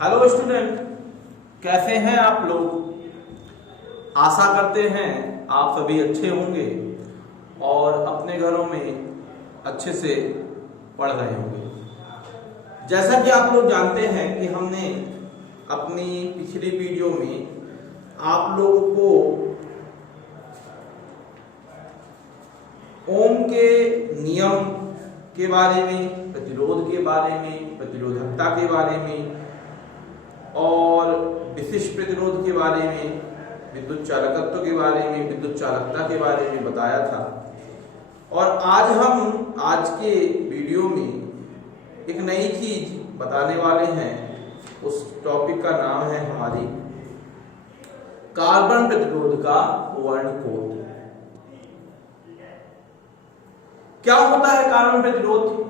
Hello student, कैसे हैं आप लोग। आशा करते हैं आप सभी अच्छे होंगे और अपने घरों में अच्छे से पढ़ रहे होंगे। जैसा कि आप लोग जानते हैं कि हमने अपनी पिछली वीडियो में आप लोगों को ओम के नियम के बारे में, प्रतिरोध के बारे में, प्रतिरोधकता के बारे में और विशिष्ट प्रतिरोध के बारे में, विद्युत चालकत्व के बारे में, विद्युत चालकता के बारे में बताया था। और आज हम आज के वीडियो में एक नई चीज बताने वाले हैं। उस टॉपिक का नाम है हमारी कार्बन प्रतिरोध का वर्णकोड। क्या होता है कार्बन प्रतिरोध?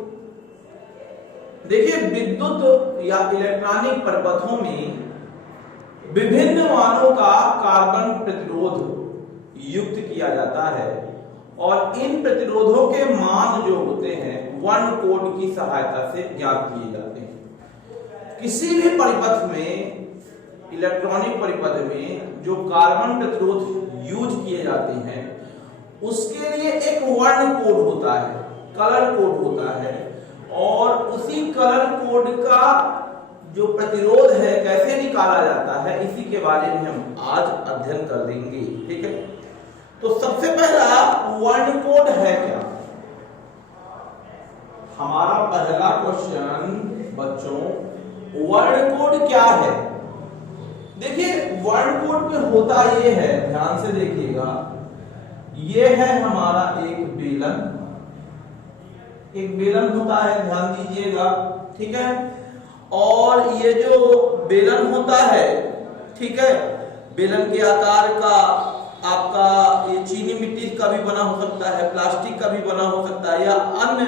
देखिए, विद्युत या इलेक्ट्रॉनिक परिपथों में विभिन्न मानों का कार्बन प्रतिरोध युक्त किया जाता है और इन प्रतिरोधों के मान जो होते हैं वर्ण कोड की सहायता से ज्ञात किए जाते हैं। किसी भी परिपथ में, इलेक्ट्रॉनिक परिपथ में जो कार्बन प्रतिरोध यूज किए जाते हैं उसके लिए एक वर्ण कोड होता है, कलर कोड होता है, और उसी कलर कोड का जो प्रतिरोध है कैसे निकाला जाता है इसी के बारे में हम आज अध्ययन कर देंगे। ठीक है, तो सबसे पहला वर्ण कोड है क्या? हमारा पहला क्वेश्चन बच्चों, वर्ण कोड क्या है? देखिए, वर्ण कोड में होता ये है, ध्यान से देखिएगा, ये है हमारा एक बेलन होता है, ध्यान दीजिएगा। ठीक है, और ये जो बेलन होता है, ठीक है, बेलन के आकार का आपका ये चीनी मिट्टी का भी बना हो सकता है, प्लास्टिक का भी बना हो सकता है, या अन्य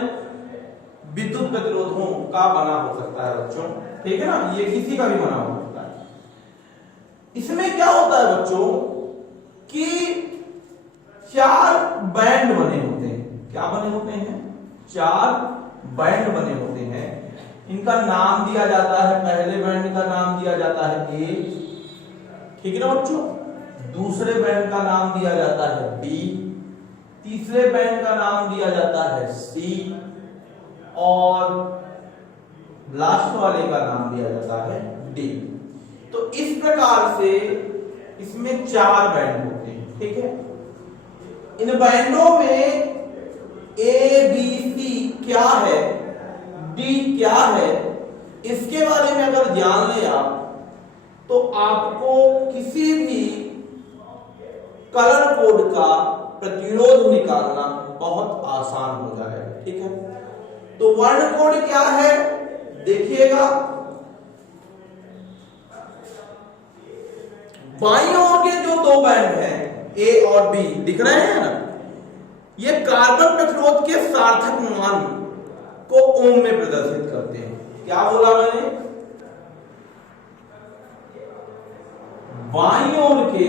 विद्युत प्रतिरोधों का बना हो सकता है बच्चों। ठीक है ना, ये किसी का भी बना हो सकता है। इसमें क्या होता है बच्चों कि 4 बैंड बने होते हैं। क्या बने होते हैं? 4 बैंड बने होते हैं। इनका नाम दिया जाता है, पहले बैंड का नाम दिया जाता है ए, ठीक है ना बच्चों। दूसरे बैंड का नाम दिया जाता है बी, तीसरे बैंड का नाम दिया जाता है सी, और लास्ट वाले का नाम दिया जाता है डी। तो इस प्रकार से इसमें 4 बैंड होते हैं। ठीक है, इन बैंडों में ए बी सी क्या है, डी क्या है, इसके बारे में अगर जान ले आप तो आपको किसी भी कलर कोड का प्रतिरोध निकालना बहुत आसान हो जाएगा। ठीक है, तो वर्ण कोड क्या है देखिएगा, बाईं ओर के जो 2 बैंड हैं ए और बी दिख रहे हैं ना, ये कार्बन प्रतिरोध के सार्थक मान को ओम में प्रदर्शित करते हैं। क्या बोला मैंने? बाईं ओर के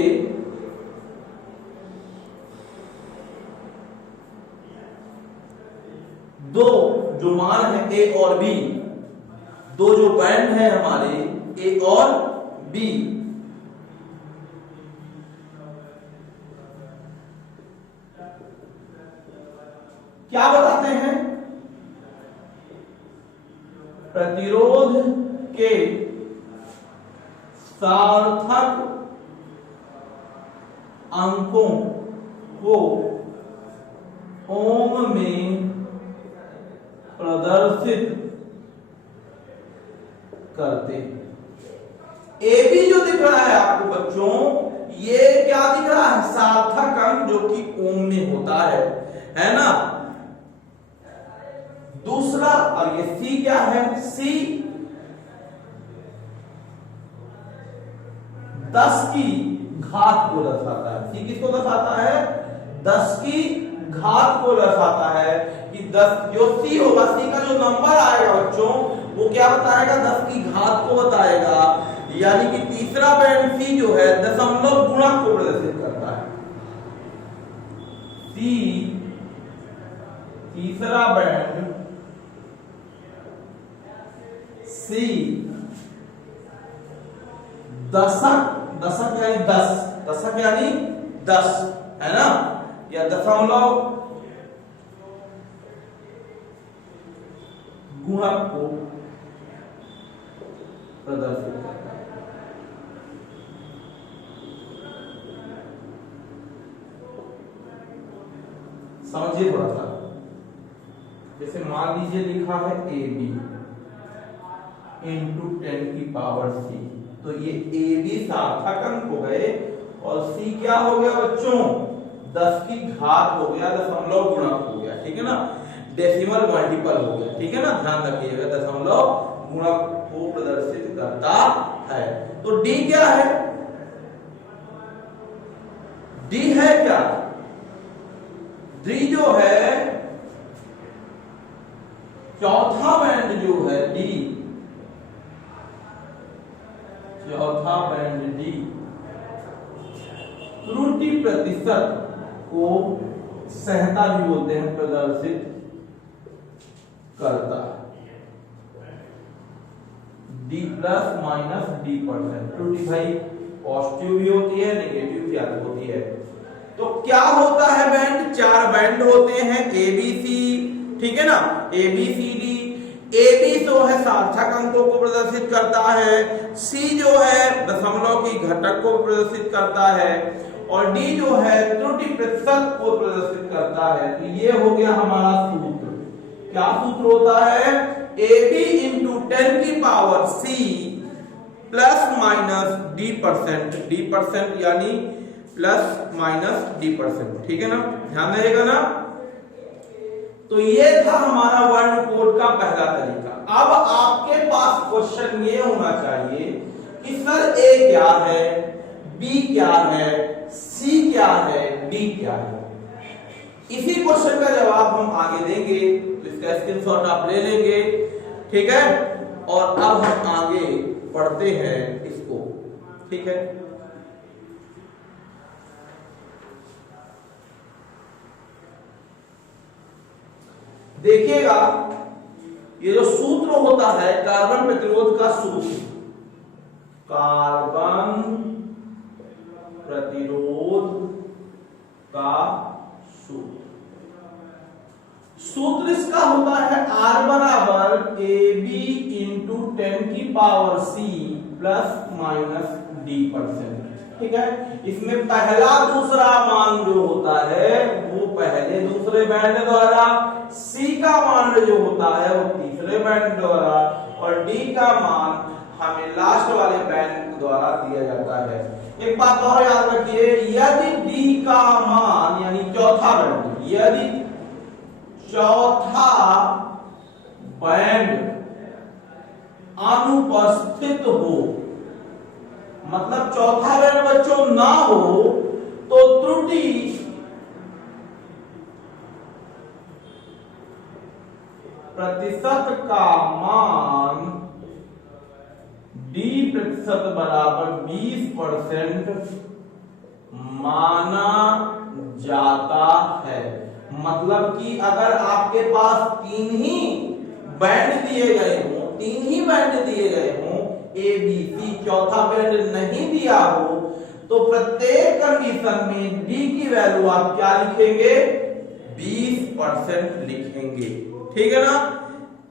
दो जो मान है ए और बी, 2 जो बैंड है हमारे ए और बी, क्या बताते हैं? प्रतिरोध के सार्थक अंकों को ओम में प्रदर्शित करते हैं। ए बी जो दिख रहा है आपको बच्चों, ये क्या दिख रहा है? सार्थक अंक जो कि ओम में होता है ना। दूसरा, और ये सी क्या है? सी 10 की घात को दर्शाता है। सी किसको दर्शाता है? 10 की घात को दर्शाता है कि 10 जो सी होगा, सी का जो नंबर आएगा बच्चों वो क्या बताएगा? 10 की घात को बताएगा। यानी कि तीसरा बैंड सी जो है दशमलव गुणक को प्रदर्शित करता है। सी तीसरा बैंड सी दशक, दशक यानी 10, दशक यानी 10 है ना, या दशमलव गुणक को प्रदर्शित करता है। समझिए थोड़ा सा, जैसे मान लीजिए लिखा है ए बी इंटू 10 की पावर सी, तो ये ए बी सार्थक अंक हो गए और सी क्या हो गया बच्चों, 10 की घात हो गया, दशमलव गुणक हो गया, ठीक है ना, डेसिमल मल्टीपल हो गया, ठीक है ना, ध्यान रखिएगा, दशमलव गुणक को प्रदर्शित करता है। तो डी क्या है, डी है क्या, डी जो है चौथा बैंड जो है डी, चौथा बैंड डी त्रुटि प्रतिशत को सहता भी बोलते हैं, प्रदर्शित करता है। D plus minus D percent, त्रुटि भाई पॉजिटिव भी होती है, नेगेटिव भी होती है। तो क्या होता है बैंड, 4 बैंड होते हैं ए बी सी, ठीक है ना, A B C D. A B जो है सार्थक अंकों को प्रदर्शित करता है, सी जो है दशमलव की घटक को प्रदर्शित करता है, और डी जो है त्रुटि प्रतिशत को प्रदर्शित करता है। तो ये हो गया हमारा सूत्र। क्या सूत्र होता है, ए बी इंटू 10 की power C plus minus D percent, D percent यानी प्लस माइनस डी परसेंट, ठीक है ना, ध्यान रहेगा ना। तो ये था हमारा वर्ण कोड का पहला तरीका। अब आपके पास क्वेश्चन ये होना चाहिए कि सर ए क्या है, बी क्या है, सी क्या है, डी क्या है। इसी क्वेश्चन का जवाब हम आगे देंगे, तो इसका स्क्रीनशॉट आप ले लेंगे, ठीक है। और अब हम आगे पढ़ते हैं इसको, ठीक है। देखिएगा, ये जो सूत्र होता है कार्बन प्रतिरोध का सूत्र, कार्बन प्रतिरोध का सूत्र, सूत्र इसका होता है R बराबर ए बी इंटू 10 की power C plus minus D percent, ठीक है। इसमें पहला दूसरा मान जो होता है वो पहले दूसरे बैंड द्वारा, सी का मान जो होता है वो तीसरे बैंड द्वारा, और डी का मान हमें लास्ट वाले बैंड द्वारा दिया जाता है। एक बात और याद रखिए, यदि डी का मान यानी चौथा बैंड, यदि चौथा बैंड अनुपस्थित हो, मतलब चौथा बैंड बच्चों ना हो, तो त्रुटि प्रतिशत का मान डी प्रतिशत बराबर 20% माना जाता है। मतलब कि अगर आपके पास 3 ही बैंड दिए गए हों, 3 ही बैंड दिए गए हों, ए बी सी, चौथा बैंड नहीं दिया हो, तो प्रत्येक कंडीशन में डी की वैल्यू आप क्या लिखेंगे, 20% लिखेंगे, ठीक है ना।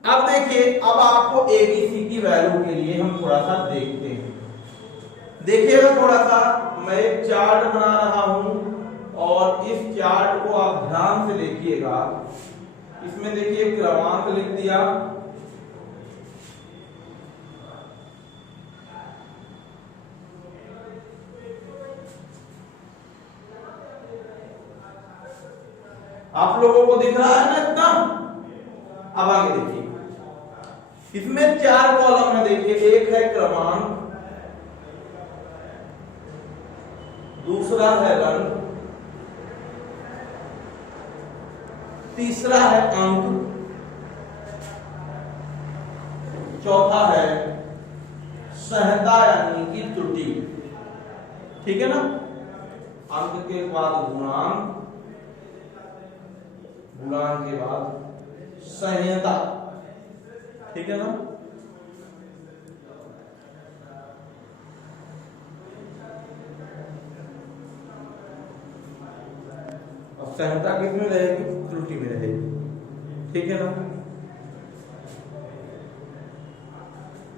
अब देखिए, अब आपको एबीसी की वैल्यू के लिए हम थोड़ा सा देखते हैं। देखिएगा थोड़ा सा, मैं एक चार्ट बना रहा हूं और इस चार्ट को आप ध्यान से देखिएगा। इसमें देखिए क्रमांक लिख दिया, आप लोगों को दिख रहा है ना इतना। अब आगे देखिए, इसमें 4 कॉलम है। देखिए, एक है क्रमांक, दूसरा है रंग, तीसरा है अंक, चौथा है सहता यानी कि त्रुटि, ठीक है ना। अंक के बाद गुणांक, गुणांक के बाद संहिता, ठीक है ना। संहिता किसमें रहेगी? त्रुटि में रहेगी, ठीक है ना।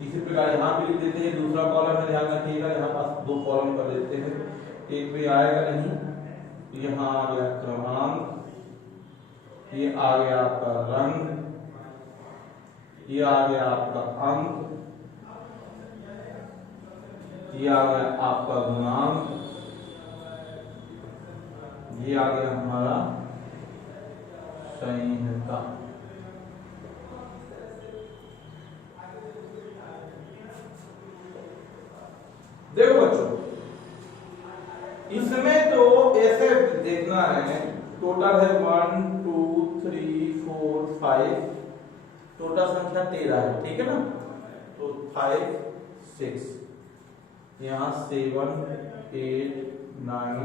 इसी प्रकार यहाँ पे लिख देते हैं, दूसरा कॉलम है, ध्यान रखिएगा यहाँ पास दो कॉलम कर देते हैं, एक पे आएगा नहीं, यहाँ आ गया क्रमांक, ये आ गया आपका रंग, ये आ गया आपका अंक, ये आ गया आपका गुणांक, ये आ गया हमारा संहिता। देखो बच्चों, इसमें तो ऐसे देखना है, टोटल है 1 2 3 4 5, टोटल संख्या 13 है, ठीक है ना। तो 5 6, यहाँ 7 8 9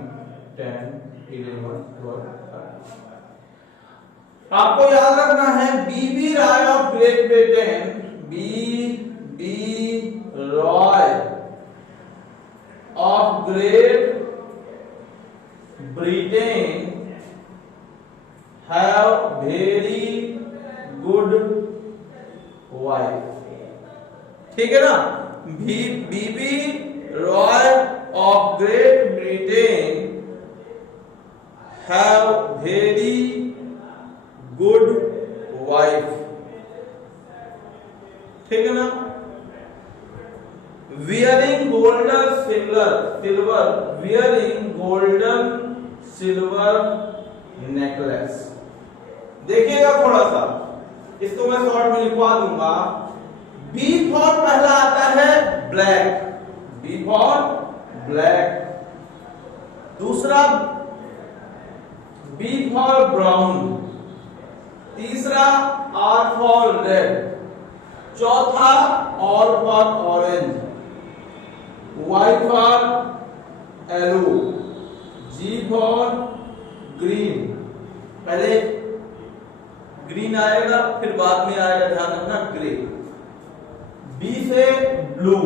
10 11 12। आपको याद रखना है BB Roy of Great Britain, BB Roy of Great Britain have very good wife, ठीक है ना। BB Roy of Great Britain have very good wife, ठीक है ना। Wearing golden silver wearing golden silver necklace. देखिएगा थोड़ा सा, इसको मैं शॉर्ट में लिखवा दूंगा। बी फॉर पहला आता है ब्लैक, बी फॉर ब्लैक। दूसरा बी फॉर ब्राउन, तीसरा आर फॉर रेड, चौथा O for orange, Y for yellow, G for green. पहले ग्रीन आएगा, फिर बाद में आएगा, ध्यान रखना, ग्रे। बी से ब्लू,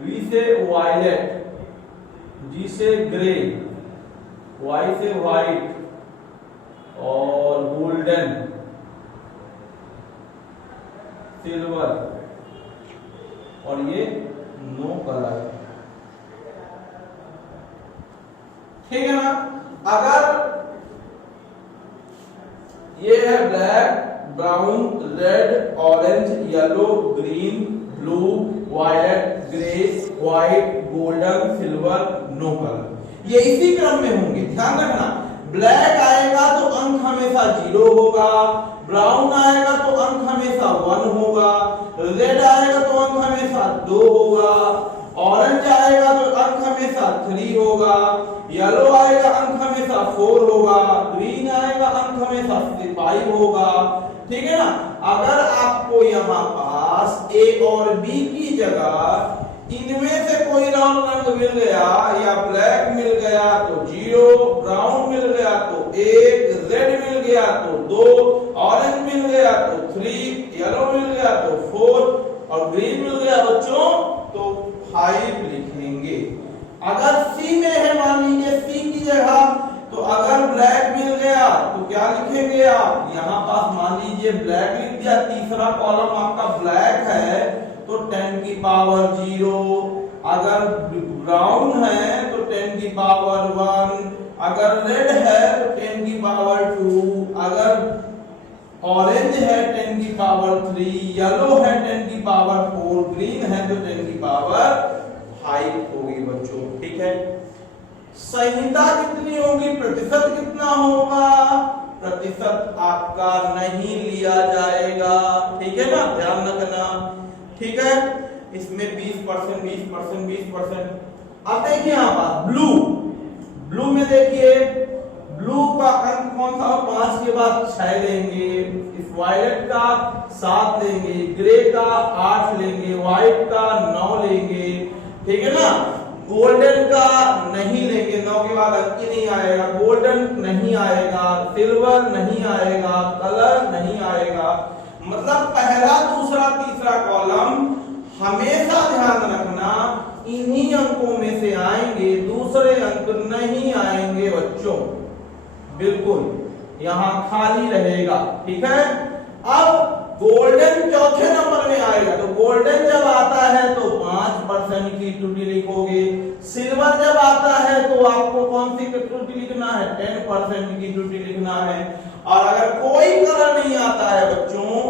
वी से वायलेट, जी से ग्रे, वाई से व्हाइट और गोल्डन, सिल्वर, और ये नो कलर, ठीक है ना। अगर ये है black, brown, red, orange, yellow, green, blue, violet, grey, white, golden, silver, no colour, ये इसी क्रम में होंगे, ध्यान रखना। ब्लैक आएगा तो अंक हमेशा 0 होगा, ब्राउन आएगा तो अंक हमेशा 1 होगा, रेड आएगा तो अंक हमेशा 2 होगा, ऑरेंज आएगा तो अंक हमेशा 3 होगा, येलो आएगा अंक हमेशा 4 होगा, ग्रीन आएगा अंक हमेशा 5 होगा, ठीक है ना। अगर आपको यहाँ पास ए और बी की जगह इनमें से कोई रंग मिल गया, या ब्लैक मिल गया तो 0, ब्राउन मिल गया तो 1, रेड मिल गया तो 2, ऑरेंज मिल गया तो 3, येलो मिल गया तो 4 और ग्रीन मिल गया बच्चों तो 5 लिखेंगे। अगर सी में है, मान लीजिए सी की जगह, तो अगर ब्लैक मिल गया तो क्या लिखेंगे आप, यहाँ पास मान लीजिए ब्लैक लिख दिया, तीसरा कॉलम आपका ब्लैक है तो 10 की पावर 0, अगर ब्राउन है तो 10 की पावर 1, अगर रेड है तो 10 की पावर 2, अगर ऑरेंज है 10 की पावर 3, येलो है 10 की पावर 4, ग्रीन है तो 10 की पावर 5 होगी बच्चों, ठीक है। संहिता कितनी होगी, प्रतिशत कितना होगा, प्रतिशत आपका नहीं लिया जाएगा, ठीक है ना, ध्यान रखना, ठीक है। इसमें 20%, 20%, 20%। अब देखिए यहाँ पर ब्लू, ब्लू में देखिए ब्लू का अंक कौन सा, 5 के बाद 6 लेंगे, इस वायलेट का 7 लेंगे, ग्रे का 8 लेंगे, व्हाइट का 9 लेंगे, ठीक है ना। गोल्डन का नहीं लेंगे, 9 के बाद अंक ही नहीं आएगा, गोल्डन नहीं आएगा, सिल्वर नहीं आएगा, कलर नहीं आएगा। मतलब पहला, दूसरा, तीसरा कॉलम हमेशा ध्यान रखना इन्हीं अंकों में से आएंगे, दूसरे अंक नहीं आएंगे बच्चों। बिल्कुल यहाँ खाली रहेगा, ठीक है। अब गोल्डन चौथे नंबर में आएगा, तो गोल्डन जब आता है तो 5% की त्रुटि लिखोगे। सिल्वर जब आता है तो आपको कौन सी त्रुटि लिखना है, 10% की त्रुटि लिखना है। और अगर कोई कलर नहीं आता है बच्चों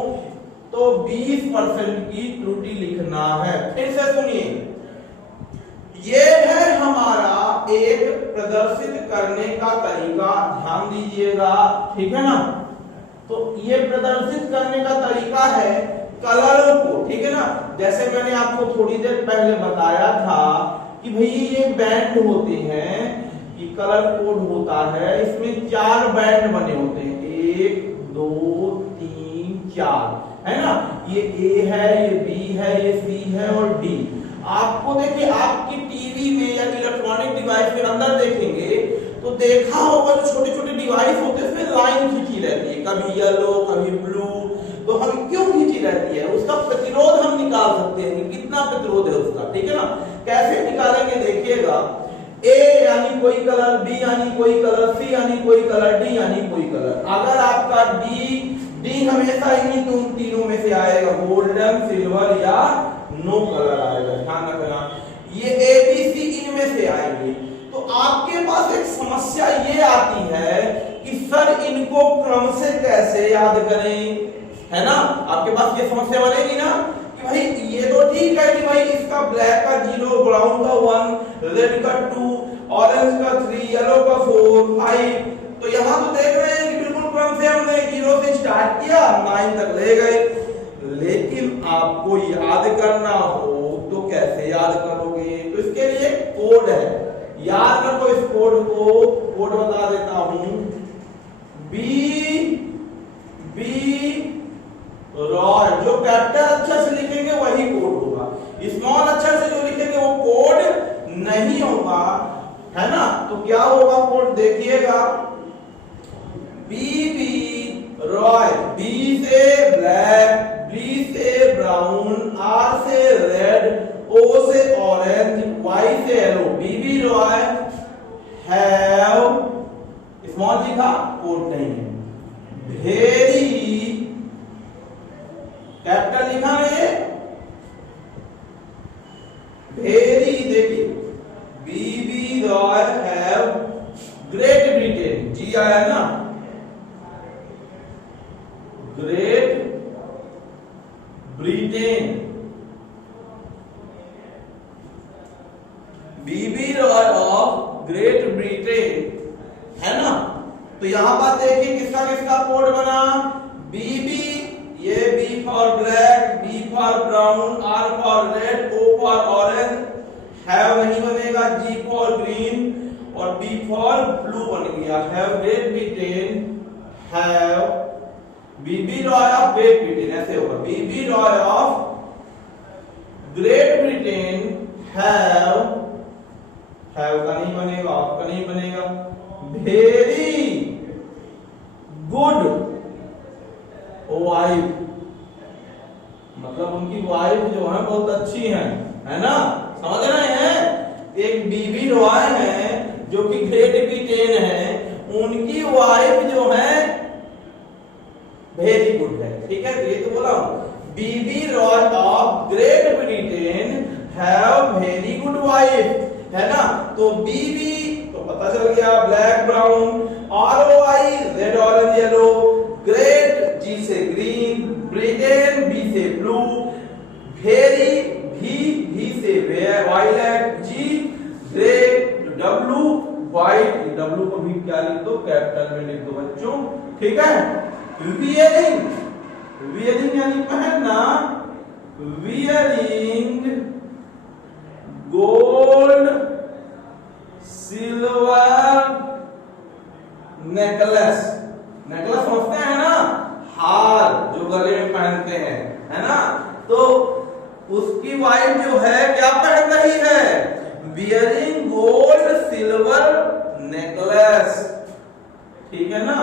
तो 20% की त्रुटि लिखना है। फिर से सुनिए, ये है हमारा एक प्रदर्शित करने का तरीका, ध्यान दीजिएगा, ठीक है ना। तो ये प्रदर्शित करने का तरीका है कलरों को, ठीक है ना। जैसे मैंने आपको थोड़ी देर पहले बताया था कि भाई ये बैंड होते हैं, कि कलर कोड होता है, इसमें 4 बैंड बने होते हैं, 1 2 3 4, है ना। ये ए है, ये बी है, ये सी है और डी। आपको देखिए आपकी टीवी में या इलेक्ट्रॉनिक डिवाइस के अंदर देखेंगे तो देखा होगा जो छोटे छोटे डिवाइस होते हैं उसमें लाइन खींची रहती है, कभी येलो कभी ब्लू। तो हम क्यों खींची रहती है, उसका प्रतिरोध हम निकाल सकते हैं कि कितना प्रतिरोध है उसका, ठीक है ना। कैसे निकालेंगे देखिएगा, ए यानी कोई कलर, बी यानी कोई कलर, सी यानी कोई कलर, डी यानी कोई कलर। अगर आपका डी हमेशा इन्हीं तीनों में से आएगा, गोल्डन, सिल्वर या नो कलर आएगा, ध्यान रखना। ये ए बी सी इनमें से आएंगे। तो आपके पास एक समस्या ये आती है कि सर इनको क्रम से कैसे याद करें, है ना। आपके पास ये समस्या बनेगी ना कि भाई ये तो ठीक है कि भाई इसका ब्लैक का 0, ब्राउन का 1, रेड का 2, ऑरेंज का 3, येलो का 4, 5। तो यहाँ तो देख रहे हैं कि बिल्कुल क्रम से हमने 0 से स्टार्ट किया, 9 तक ले गए। लेकिन आपको याद करना हो तो कैसे याद करोगे, तो इसके लिए कोड है, याद रखो इस कोड को। कोड बता देता हूं, बी रॉय। जो कैपिटल अक्षर से लिखेंगे वही कोड होगा, स्मॉल अक्षर से जो लिखेंगे वो कोड नहीं होगा, है ना। तो क्या होगा कोड देखिएगा, बी रॉय, बी से ब्लैक, बी से ब्राउन, आर से रेड, ओ से ऑरेंज, वाई से yellow. BB Roy have, small लिखा, कोड नहीं है। वेरी, कैपिटल लिखा नहीं है, वेरी, देखिए BB Roy have Great Britain, G आया ना, Great Britain. BB Roy of Great Britain, है ना। तो यहां पर देखिए किसका किसका कोड बना, बीबी, ये B for black, B for brown, R for red, O for orange, have नहीं बनेगा, जी फॉर ग्रीन और बी फॉर ब्लू बन गया, have Great Britain, have BB Roy of Great Britain, ऐसे होगा, BB Roy of Great Britain have का नहीं बनेगा, ऑफ का नहीं बनेगा, वेरी गुड वाइफ, मतलब उनकी वाइफ जो है बहुत अच्छी है ना, समझ रहे हैं। एक बीबी रॉय है जो कि ग्रेट ब्रिटेन है, उनकी वाइफ जो है वेरी गुड है, ठीक है। ये तो बोला हूं, BB Roy of Great Britain have very good wife, है ना। तो बीबी तो पता चल गया, black brown, ROI red orange yellow, great G से ग्रीन, ब्रिटेन बी से ब्लू, वेरी भी से violet, G great, W white, W को भी क्या लिख दो, कैपिटल में लिख दो बच्चों, ठीक है। वियरिंग, वियरिंग यानी पहनना, wearing gold silver necklace, necklace समझते हैं ना, हार जो गले में पहनते हैं, है ना। तो उसकी वाइफ जो है क्या पहन रही है, वियरिंग गोल्ड सिल्वर नेकलेस, ठीक है ना।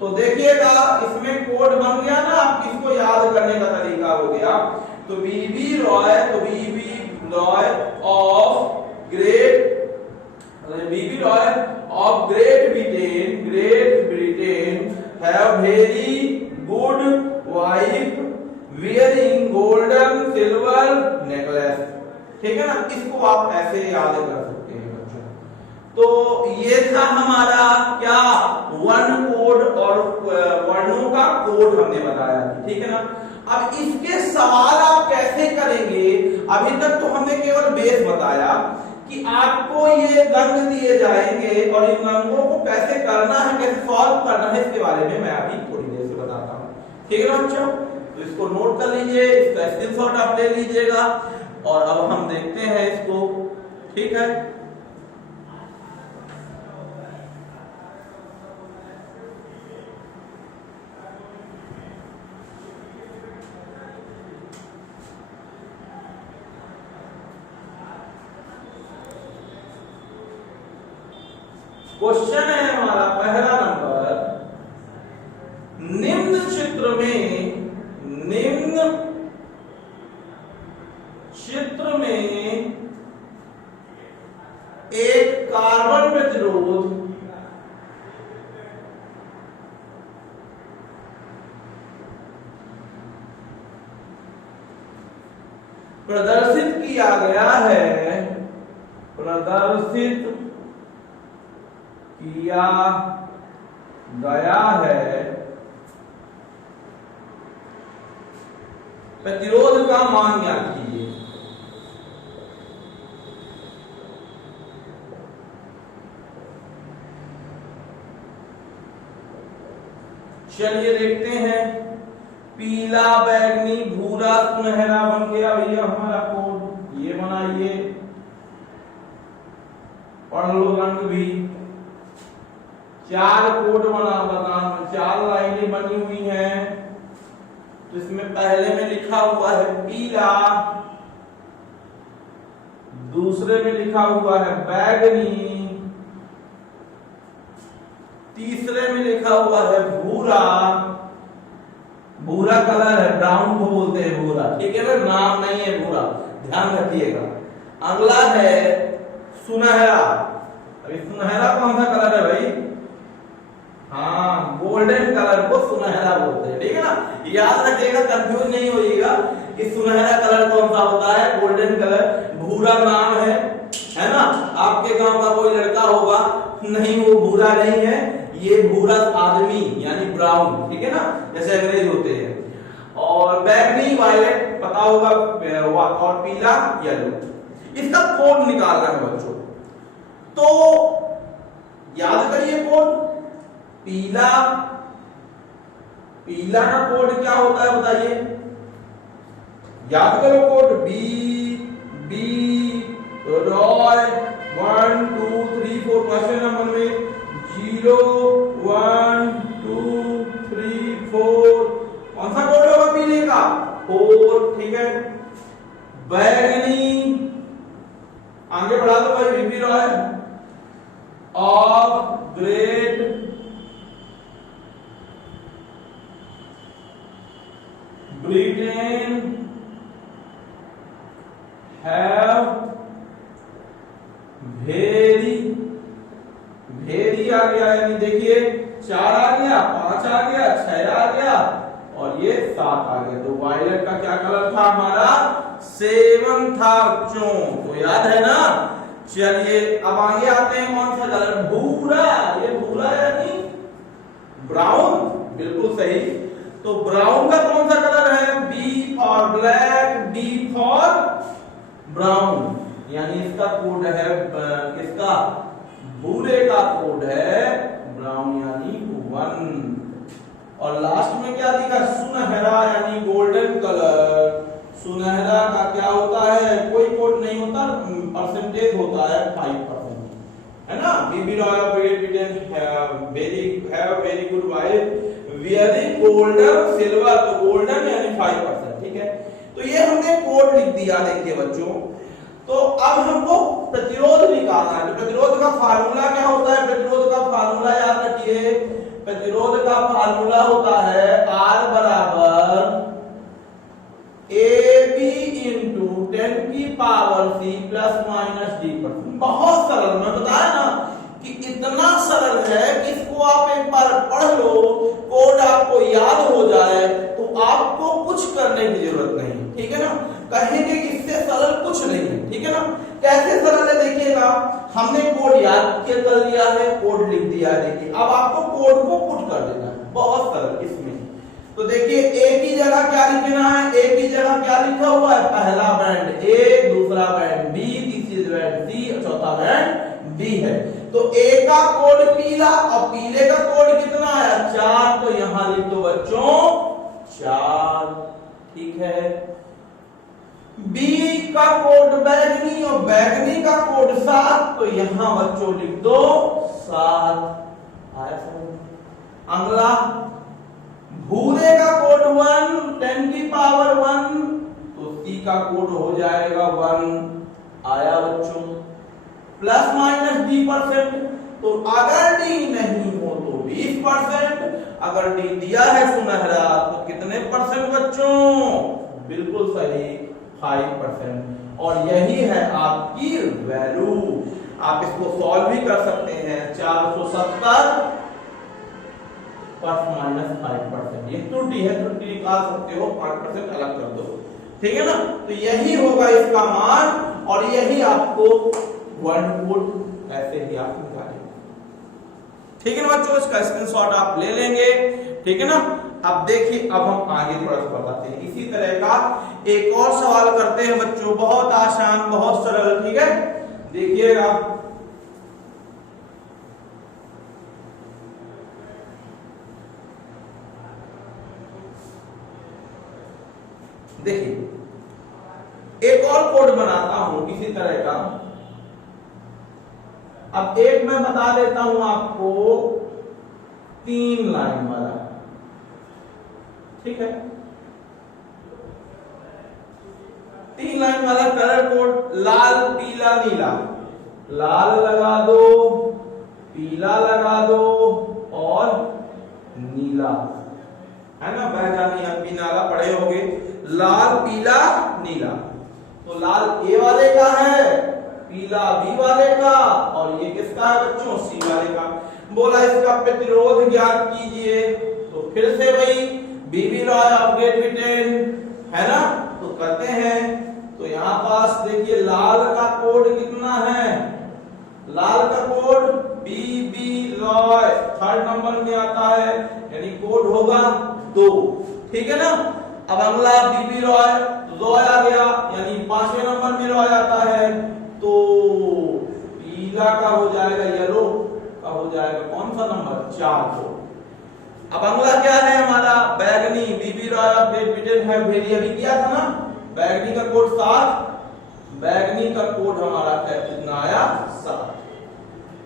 तो देखिएगा इसमें कोड बन गया ना, आप इसको याद करने का तरीका हो गया। तो बीबी रॉय, तो BB Roy of great, BB Roy of Great Britain necklace, ठीक है ना। इसको आप ऐसे याद कर सकते हैं बच्चों। तो ये था हमारा क्या, वर्ण कोड और वर्णों का कोड हमने बताया, ठीक है ना। अब इसके सवाल आप कैसे करेंगे, अभी तक तो हमने केवल बेस बताया कि आपको ये रंग दिए जाएंगे और इन रंगों को कैसे करना है, कैसे सॉल्व करना है, इसके बारे में मैं अभी थोड़ी देर से बताता हूँ, ठीक है ना बच्चों। तो इसको नोट कर लीजिए, इसका स्क्रीनशॉट आप ले लीजिएगा और अब हम देखते हैं इसको, ठीक है। क्वेश्चन है हमारा पहला नंबर, निम्न चित्र में एक कार्बन प्रतिरोध प्रदर्शित किया गया है, प्रतिरोध का मान ज्ञात कीजिए। चलिए देखते हैं, पीला, बैगनी, भूरा, सुनहरा बन गया भैया हमारा कोड। ये बनाइए, पढ़ लो रंग भी। 4 कोड बताना, 4 लाइनें बनी हुई हैं। तो इसमें पहले में लिखा हुआ है पीला, दूसरे में लिखा हुआ है बैगनी, तीसरे में लिखा हुआ है भूरा, भूरा कलर है, ब्राउन को बोलते हैं भूरा, ठीक है ना, नाम नहीं है भूरा, ध्यान रखिएगा। अगला है सुनहरा। अभी सुनहरा कौन सा कलर है भाई, हाँ गोल्डन कलर को सुनहरा बोलते हैं, ठीक है ना। याद रखिएगा, कंफ्यूज नहीं होइएगा कि सुनहरा कलर कौन सा होता है, गोल्डन कलर। भूरा नाम है ना। आपके गांव का कोई लड़का होगा, नहीं वो भूरा नहीं है, ये भूरा आदमी यानी ब्राउन, ठीक है ना, जैसे अंग्रेज होते हैं। और बैगनी वायलेट पता होगा, और पीला येलो। इसका कोड निकालना है बच्चों, तो याद करिए कोड। पीला का कोड क्या होता है बताइए, याद करो code, B Roy 1 2 3 4। Question number में 0 1 2 3 4 कौन सा कोड होगा पीले का, 4, ठीक है। बैगनी आगे बढ़ा दो भाई, BB Roy of Great Britain have very आ गया, यानी देखिए 4 आ गया, 5 आ गया, 6 आ गया और ये 7 आ गया। तो वायलेट का क्या कलर था हमारा, 7 था बच्चों, तो याद है ना। चलिए अब आगे आते हैं, कौन सा कलर, भूरा। ये भूरा यानी ब्राउन, बिल्कुल सही। तो ब्राउन का कौन सा कलर है, B for black, D for brown, यानी इसका कोड है किसका, भूरे का कोड है ब्राउन यानी 1। और लास्ट में क्या दिखा, सुनहरा यानी गोल्डन कलर। सुनहरा का क्या होता है, कोई कोड नहीं होता, परसेंटेज होता है 5%, है ना। BB Roy very good wife very golden silver, तो गोल्डन यानी 5%, ठीक है। तो ये हमने कोड लिख दिया, देखिए बच्चों। तो अब हमको प्रतिरोध निकालना है। तो प्रतिरोध का फार्मूला क्या होता है, प्रतिरोध का फार्मूला याद रखिए, प्रतिरोध का फार्मूला होता है R बराबर AB into 10⁻³ plus minus d%। बहुत सरल, मैं बताया ना कि इतना सरल है कि इसको आप एक बार पढ़ लो, कोड आपको याद हो जाए तो आपको कुछ करने की जरूरत नहीं, ठीक है ना। कहेंगे कि इससे सरल कुछ नहीं है, ठीक है ना। कैसे सरल है देखिएगा, हमने कोड याद कर लिया है, कोड लिख दिया है। देखिए अब आपको कोड को पुट कर देना है, बहुत सरल इसमें। तो देखिए ए की जगह क्या लिखना है, ए की जगह क्या लिखा हुआ है, पहला बैंड ए, दूसरा बैंड बी, तीसरा बैंड सी और चौथा बैंड डी है। तो ए का कोड पीला और पीले का कोड कितना है, 4, तो यहां लिख दो बच्चों 4, ठीक है। बी का कोड बैगनी और बैगनी का कोड 7, तो यहां बच्चों लिख दो 7। आया समझ। अगला भूरे का कोड 1, 10 की पावर 1, तो सी का कोड हो जाएगा 1। आया बच्चों। प्लस माइनस D%, तो अगर डी नहीं हो तो 20%, अगर डी दिया है सुनहरा तो कितने परसेंट बच्चों, बिल्कुल सही 5%। और यही है आपकी वैल्यू। आप इसको सॉल्व भी कर सकते हैं, 470 ±5%, ये त्रुटि है, त्रुटि निकाल सकते हो, 5% अलग कर दो, ठीक है ना। तो यही होगा इसका मान और यही आपको वर्ड कोड ऐसे ही आप निकालेंगे, ठीक है ना बच्चों। इसका स्क्रीनशॉट आप ले लेंगे, ठीक है ना। अब देखिए अब हम आगे थोड़ा सा बताते हैं, इसी तरह का एक और सवाल करते हैं बच्चों, बहुत आसान बहुत सरल, ठीक है। देखिएगा देखिए एक और कोड बनाता हूं इसी तरह का। अब एक मैं बता देता हूं आपको 3 लाइन वाला, ठीक है। 3 लाइन वाला कलर कोड, लाल पीला नीला, लाल लगा दो, पीला लगा दो और नीला, है ना। बैजानी आप नाला पढ़े होंगे, लाल पीला नीला। तो लाल ए वाले का है, पीला बी वाले का और ये किसका है बच्चों, सी वाले का। बोला इसका प्रतिरोध ज्ञात कीजिए, तो फिर से वही बीबी लॉ ऑफ गेट विटेन, है ना। तो कहते हैं, तो यहां पास देखिए लाल का कोड कितना है, लाल का कोड बीबी लॉ 3rd नंबर में आता है, यानी कोड होगा 2, ठीक है ना। अब अगला बीबी लॉ आ गया, यानी 5वें नंबर में लॉ आता है, तो पीला का हो जाएगा, येलो का हो जाएगा कौन सा नंबर, 4 को। अब अगला क्या है हमारा, बैगनी, बीबी लॉ ऑफ गेट विटेन है, भेरी अभी किया था ना। बैगनी का कोड 7, बैगनी का कोड हमारा कितना आया 7।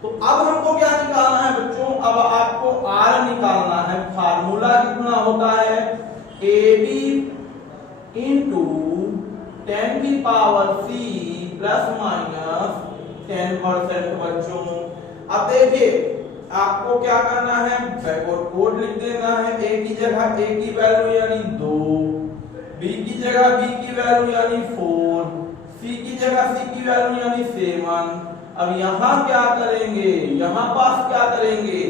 तो अब हमको क्या निकालना है बच्चों, अब आपको R निकालना है। फार्मूला कितना होता है, AB इंटू 10 की पावर C प्लस माइनस 10% बच्चों। अब देखिए आपको क्या करना है, बैकवर्ड कोड लिख देना है। A की जगह A की वैल्यू यानी 2, B की जगह B की वैल्यू यानी 4, C की जगह C की वैल्यू यानी 7। अब यहां क्या करेंगे, यहां पास क्या करेंगे,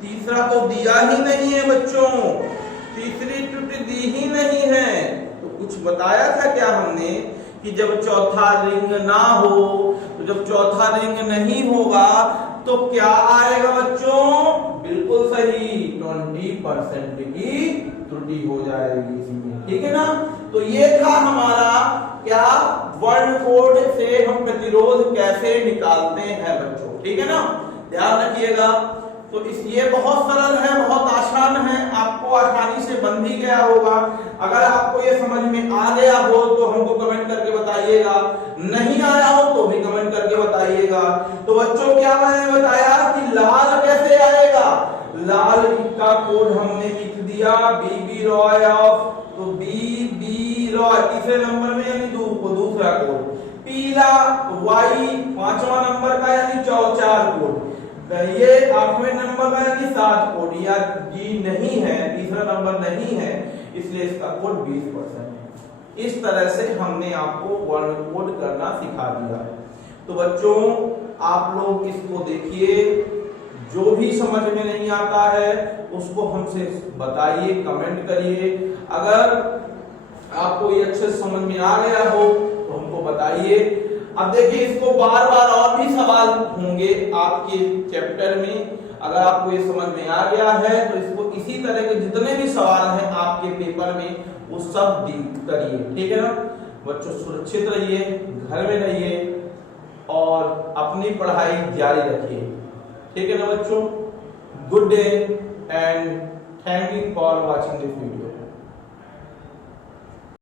तीसरा तो दिया ही नहीं है बच्चों, तीसरी त्रुटि दी ही नहीं है। तो कुछ बताया था क्या हमने कि जब चौथा रिंग ना हो, तो जब चौथा रिंग नहीं होगा तो क्या आएगा बच्चों, बिल्कुल सही 20% की त्रुटि हो जाएगी इसमें, ठीक है ना। तो ये था हमारा क्या, वर्ड कोड से हम प्रतिरोध कैसे निकालते हैं बच्चों, ठीक है ना, ध्यान रखिएगा। तो इस ये बहुत सरल है, बहुत आसान है, आपको आसानी से बन भी गया होगा। अगर आपको ये समझ में आ गया हो तो हमको कमेंट करके बताइएगा, नहीं आया हो तो भी कमेंट करके बताइएगा। तो बच्चों क्या मैंने बताया कि लाल कैसे आएगा, लाल का कोड हमने लिख दिया बीबी लॉ ऑफ, तो बीबी लॉ तीसरे नंबर में यानी दूसरा कोड, पीला वाई 5वां नंबर का यानी 4 कोड, ये 8वें नंबर का यानी 7 कोड, या जी नहीं है, तीसरा नंबर नहीं है, इसलिए इसका कोड 20% है। इस तरह से हमने आपको वर्ड कोड करना सिखा दिया। तो बच्चों आप लोग इसको देखिए, जो भी समझ में नहीं आता है उसको हमसे बताइए, कमेंट करिए। अगर आपको ये अच्छे से समझ में आ गया हो तो हमको बताइए। अब देखिए इसको बार बार और भी सवाल होंगे आपके चैप्टर में। अगर आपको ये समझ में आ गया है तो इसको इसी तरह के जितने भी सवाल हैं आपके पेपर में वो सब डील करिए, ठीक है ना बच्चों। सुरक्षित रहिए, घर में रहिए और अपनी पढ़ाई जारी रखिए, ठीक है ना बच्चों। Good day and thank you for watching this video.